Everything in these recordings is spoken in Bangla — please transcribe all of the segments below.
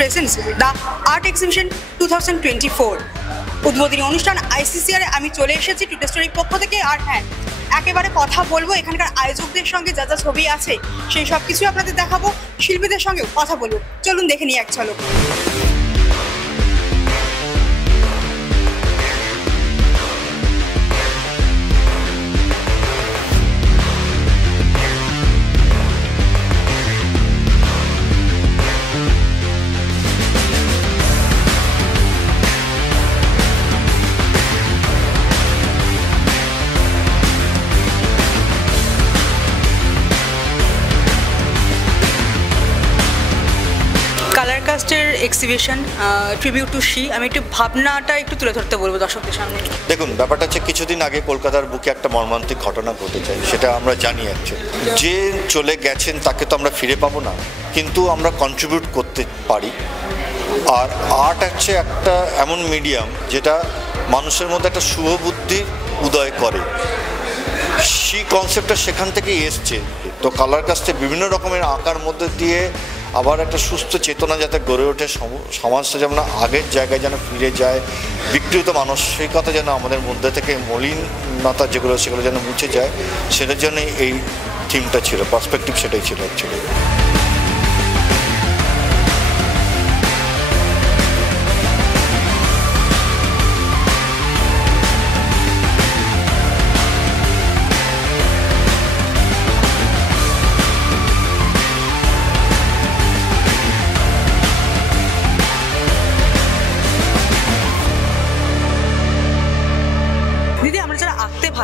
presents the Art Exhibition 2024 উদ্বোধনী অনুষ্ঠান আইসিসিআর আমি চলে এসেছি টুডে স্টোরির পক্ষ থেকে। আর হ্যাঁ, একেবারে কথা বলবো এখানকার আয়োজকদের সঙ্গে, যা যা ছবি আছে সেই সব কিছু আপনাদের দেখাবো, শিল্পীদের সঙ্গেও কথা বলবো। চলুন দেখে নিই এক ঝলক। কালার কাস্টের এক্সিবিশন ট্রিবিউট টু শি, আমি একটু ভাবনাটা একটু তুলে ধরতে বলবো দর্শকদের সামনে। দেখুন, ব্যাপারটা হচ্ছে কিছুদিন আগে কলকাতার বুকে একটা মর্মান্তিক ঘটনা ঘটেছে, সেটা আমরা জানি। অ্যাকচুয়ালি যে চলে গেছেন তাকে তো আমরা ফিরে পাবো না, কিন্তু আমরা কন্ট্রিবিউট করতে পারি। আর আর্ট হচ্ছে একটা এমন মিডিয়াম যেটা মানুষের মধ্যে একটা শুভবুদ্ধির উদয় করে, সেই কনসেপ্টটা সেখান থেকেই এসছে। তো কালার কাস্টে বিভিন্ন রকমের আঁকার মধ্যে দিয়ে আবার একটা সুস্থ চেতনা যাতে গড়ে ওঠে, সমাজটা যেন আগের জায়গায় যেন ফিরে যায়, বিকৃত মানসিকতা যেন আমাদের মধ্যে থেকে মলিনতা যেগুলো সেগুলো যেন মুছে যায়, সেটার জন্যই এই থিমটা ছিল, পার্সপেক্টিভ সেটাই ছিল অ্যাকচুয়ালি।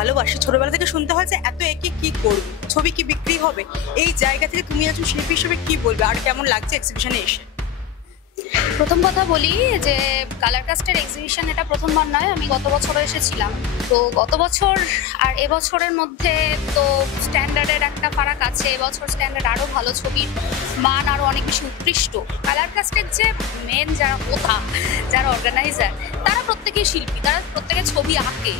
ভালোবাসি, ছোটবেলা থেকে শুনতে হয় যে এত একে কি করবো, ছবি কি বিক্রি হবে। এই জায়গা থেকে তুমি একজন শিল্পী হিসেবে কি বলবে, আর কেমন লাগছে এক্সিবিশনে এসে? প্রথম কথা বলি যে কালার কাস্টের এক্সিবিশন এটা প্রথমবার নয়, আমি গত বছরও এসেছিলাম। তো গত বছর আর এবছরের মধ্যে তো স্ট্যান্ডার্ডের একটা ফারাক আছে। এবছর স্ট্যান্ডার্ড আরও ভালো, ছবির মান আরও অনেক বেশি উৎকৃষ্ট। কালার কাস্টের যে মেন যারা হোতা, যারা অর্গানাইজার, তারা প্রত্যেকেই শিল্পী, তারা প্রত্যেকে ছবি আঁকে।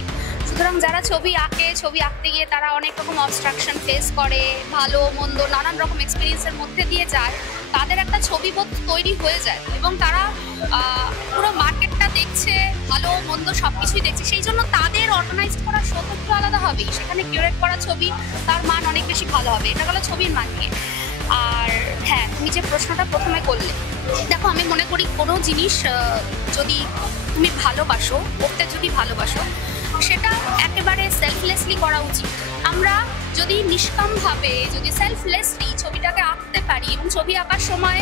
সুতরাং যারা ছবি আঁকে, ছবি আঁকতে গিয়ে তারা অনেক রকম অবস্ট্রাকশন ফেস করে, ভালো মন্দ নানান রকম এক্সপিরিয়েন্সের মধ্যে দিয়ে যায়, তাদের একটা ছবিবোধ তৈরি হয়ে যায় এবং তারা পুরো মার্কেটটা দেখছে, ভালো মন্দ সব কিছুই দেখছে। সেই জন্য তাদের অর্গানাইজ করা শো তো একটু আলাদা হবেই, সেখানে কিউরেট করা ছবি তার মান অনেক বেশি ভালো হবে। এটা হলো ছবির মান নিয়ে। আর হ্যাঁ, তুমি যে প্রশ্নটা প্রথমে করলে, দেখো আমি মনে করি কোনো জিনিস যদি তুমি ভালোবাসো, করতে যদি ভালোবাসো, সেটা একেবারে সেলফলেসলি করা উচিত। আমরা যদি নিষ্কামভাবে, যদি সেলফলেসলি ছবিটাকে আঁকতে পারি এবং ছবি আঁকার সময়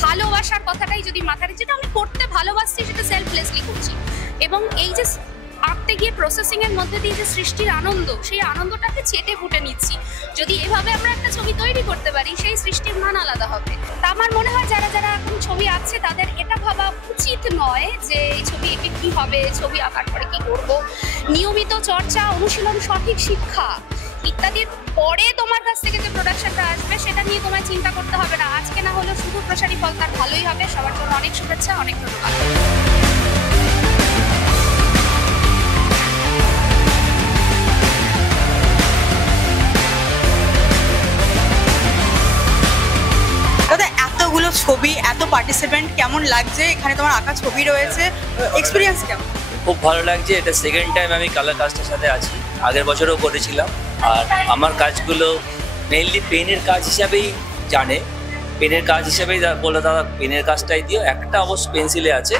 ভালোবাসার কথাটাই যদি মাথায়, যেটা আমি করতে ভালোবাসছি সেটা সেলফলেসলি করছি, এবং এই যে আঁকতে গিয়ে প্রসেসিংয়ের মধ্যে দিয়ে যে সৃষ্টির আনন্দ, সেই আনন্দটাকে চেটে ফুটে নিচ্ছি, যদি এভাবে আমরা একটা ছবি তৈরি করতে পারি, সেই সৃষ্টির মান আলাদা হবে। তা আমার মনে হয় যারা যারা এখন ছবি আঁকছে তাদের এটা ভাবা উচিত নয় যে এই ছবি এঁকে কী হবে, ছবি আঁকার পরে কী করবো। নিয়মিত চর্চা, অনুশীলন, সঠিক শিক্ষা ইত্যাদির পরে তোমার কাছ থেকে যে প্রোডাকশনটা আসবে সেটা নিয়ে তোমায় চিন্তা করতে হবে না। আজকে না হলেও শুধু প্রসারী ফল তার ভালোই হবে। সবার জন্য অনেক শুভেচ্ছা, অনেক ধন্যবাদ। দাদা, এতগুলো ছবি, এত পার্টিসিপেন্ট, কেমন লাগছে? এখানে তোমার আঁকা ছবি রয়েছে, এক্সপিরিয়েন্স কেমন? খুব ভালো লাগছে। এটা সেকেন্ড টাইম আমি কালার কাস্টের সাথে আছি, আগের বছরও করেছিলাম। আর আমার কাজগুলো মেইনলি পেনের কাজ হিসাবেই জানে, পেনের কাজ হিসাবেই বলে দাদা পেনের কাজটাই দিও। একটা অবশ্য পেন্সিলে আছে,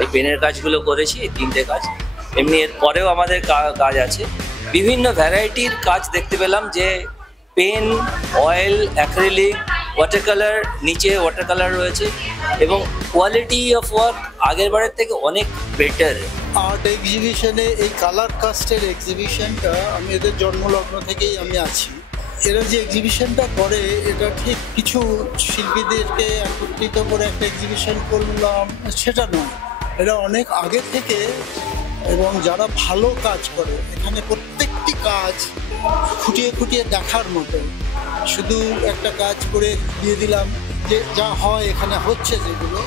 এই পেনের কাজগুলো করেছি, এই তিনটে কাজ। এমনি এর পরেও আমাদের কাজ আছে, বিভিন্ন ভ্যারাইটির কাজ দেখতে পেলাম, যে pen, oil, acrylic, water colour, নিচে ওয়াটার কালার রয়েছে, এবং কোয়ালিটি অফ ওয়ার্ক আগের বারের থেকে অনেক বেটার। আর্ট এক্সিবিশনে এই কালার কাস্টের এক্সিবিশনটা আমি এদের জন্মলগ্ন থেকেই আমি আছি। এরা যে এক্সিবিশনটা করে এটা ঠিক কিছু শিল্পীদেরকে একত্রিত করে একটা এক্সিবিশন করলাম সেটা নয়, এটা অনেক আগে থেকে। এবং যারা ভালো কাজ করে, এখানে প্রত্যেকটি কাজ খুঁটিয়ে খুঁটিয়ে দেখার মতো। শুধু একটা কাজ করে দিয়ে দিলাম যে যা হয় এখানে হচ্ছে যেগুলো,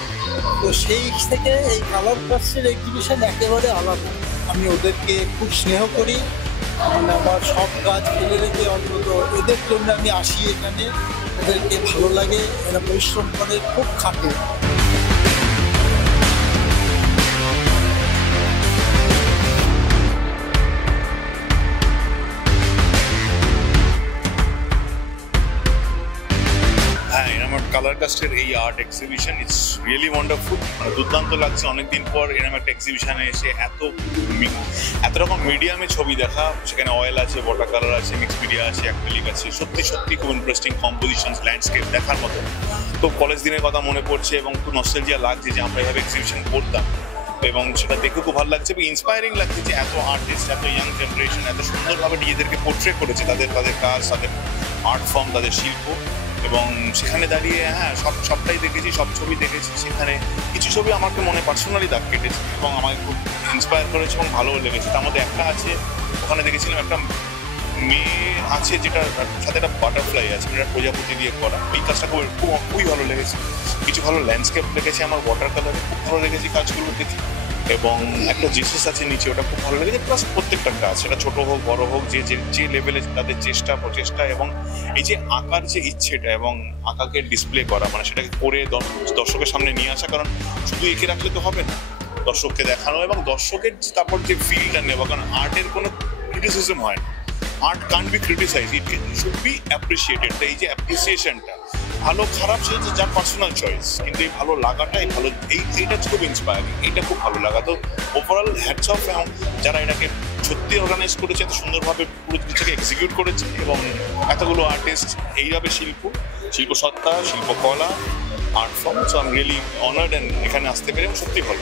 তো সেই থেকে এই কালার কাস্টের এক্সিবিশন একেবারে আলাদা। আমি ওদেরকে খুব স্নেহ করি, মানে আমার সব কাজ ফেলে রেখে অন্তত এদের জন্য আমি আসি এখানে। এদেরকে ভালো লাগে, এরা পরিশ্রম করে, খুব খাটে। আমার কালার কাস্টের এই art exhibition it's really wonderful, মানে দুর্দান্ত লাগছে অনেকদিন পর এরকম একটা এক্সিবিশনে এসে এত রকম মিডিয়ামে ছবি দেখা, সেখানে অয়েল আছে, ওয়াটার কালার আছে, মিক্স মিডিয়া আছে, অ্যাক্রিলিক আছে, সত্যি সত্যি খুব ইন্টারেস্টিং কম্পোজিশন, ল্যান্ডস্কেপ দেখার মতো। তো কলেজ দিনের কথা মনে পড়ছে এবং খুব নস্টালজিয়া লাগছে যে আমরা এভাবে এক্সিবিশন করতাম, এবং সেটা দেখে খুব ভালো লাগছে এবং ইন্সপায়ারিং লাগছে যে এত আর্টিস্ট, এত ইয়াং জেনারেশন এত সুন্দরভাবে নিজেদেরকে পোর্ট্রে করেছে, তাদের কাজ, তাদের আর্ট ফর্ম, তাদের শিল্প। এবং সেখানে দাঁড়িয়ে সবটাই দেখেছি, সব ছবি দেখেছি। সেখানে কিছু ছবি আমাকে মনে পার্সোনালি দাগ কেটেছে এবং আমাকে খুব ইন্সপায়ার করেছে এবং ভালোও লেগেছে। তার মধ্যে একটা আছে, ওখানে দেখেছিলাম একটা মেয়ে আছে যেটার সাথে একটা বাটারফ্লাই আছে, যেটা প্রজাপতি দিয়ে করা। এই কাজটা খুবই ভালো লেগেছে। কিছু ভালো ল্যান্ডস্কেপ লেগেছে আমার, ওয়াটার কালারে খুব ভালো লেগেছে কাজগুলো দেখে। এবং একটা জিসাস আছে নিচে, ওটা খুব ভালো লেগেছে। প্লাস প্রত্যেকটা কাজ, সেটা ছোট হোক বড় হোক, যে লেভেলে তাদের প্রচেষ্টা এবং এই যে আঁকার যে ইচ্ছেটা এবং আঁকাকে ডিসপ্লে করা, মানে সেটাকে করে দর্শকের সামনে নিয়ে আসা। কারণ শুধু এঁকে রাখলে তো হবে না, দর্শককে দেখানো এবং দর্শকের তারপর যে ফিলটা নেওয়া। কারণ আর্টের কোনো ক্রিটিসিজম হয় না, art can't be criticise, it should be appreciated. এই যে অ্যাপ্রিসিয়েশনটা, ভালো খারাপ সেটা যার পার্সোনাল চয়েস, কিন্তু এই ভালো লাগাটাই ভালো, এইটা খুব ইন্সপায়ারিং, এইটা খুব ভালো লাগা। তো ওভারঅল হ্যাটস অফ যারা এটাকে সত্যি অর্গানাইজ করেছে, এত সুন্দরভাবে পুরো কিছুকে এক্সিকিউট করেছে এবং এতগুলো আর্টিস্ট এইভাবে শিল্পসত্তা, শিল্পকলা, art form. So I am really honoured and এখানে আসতে পেরে সত্যি ভালো।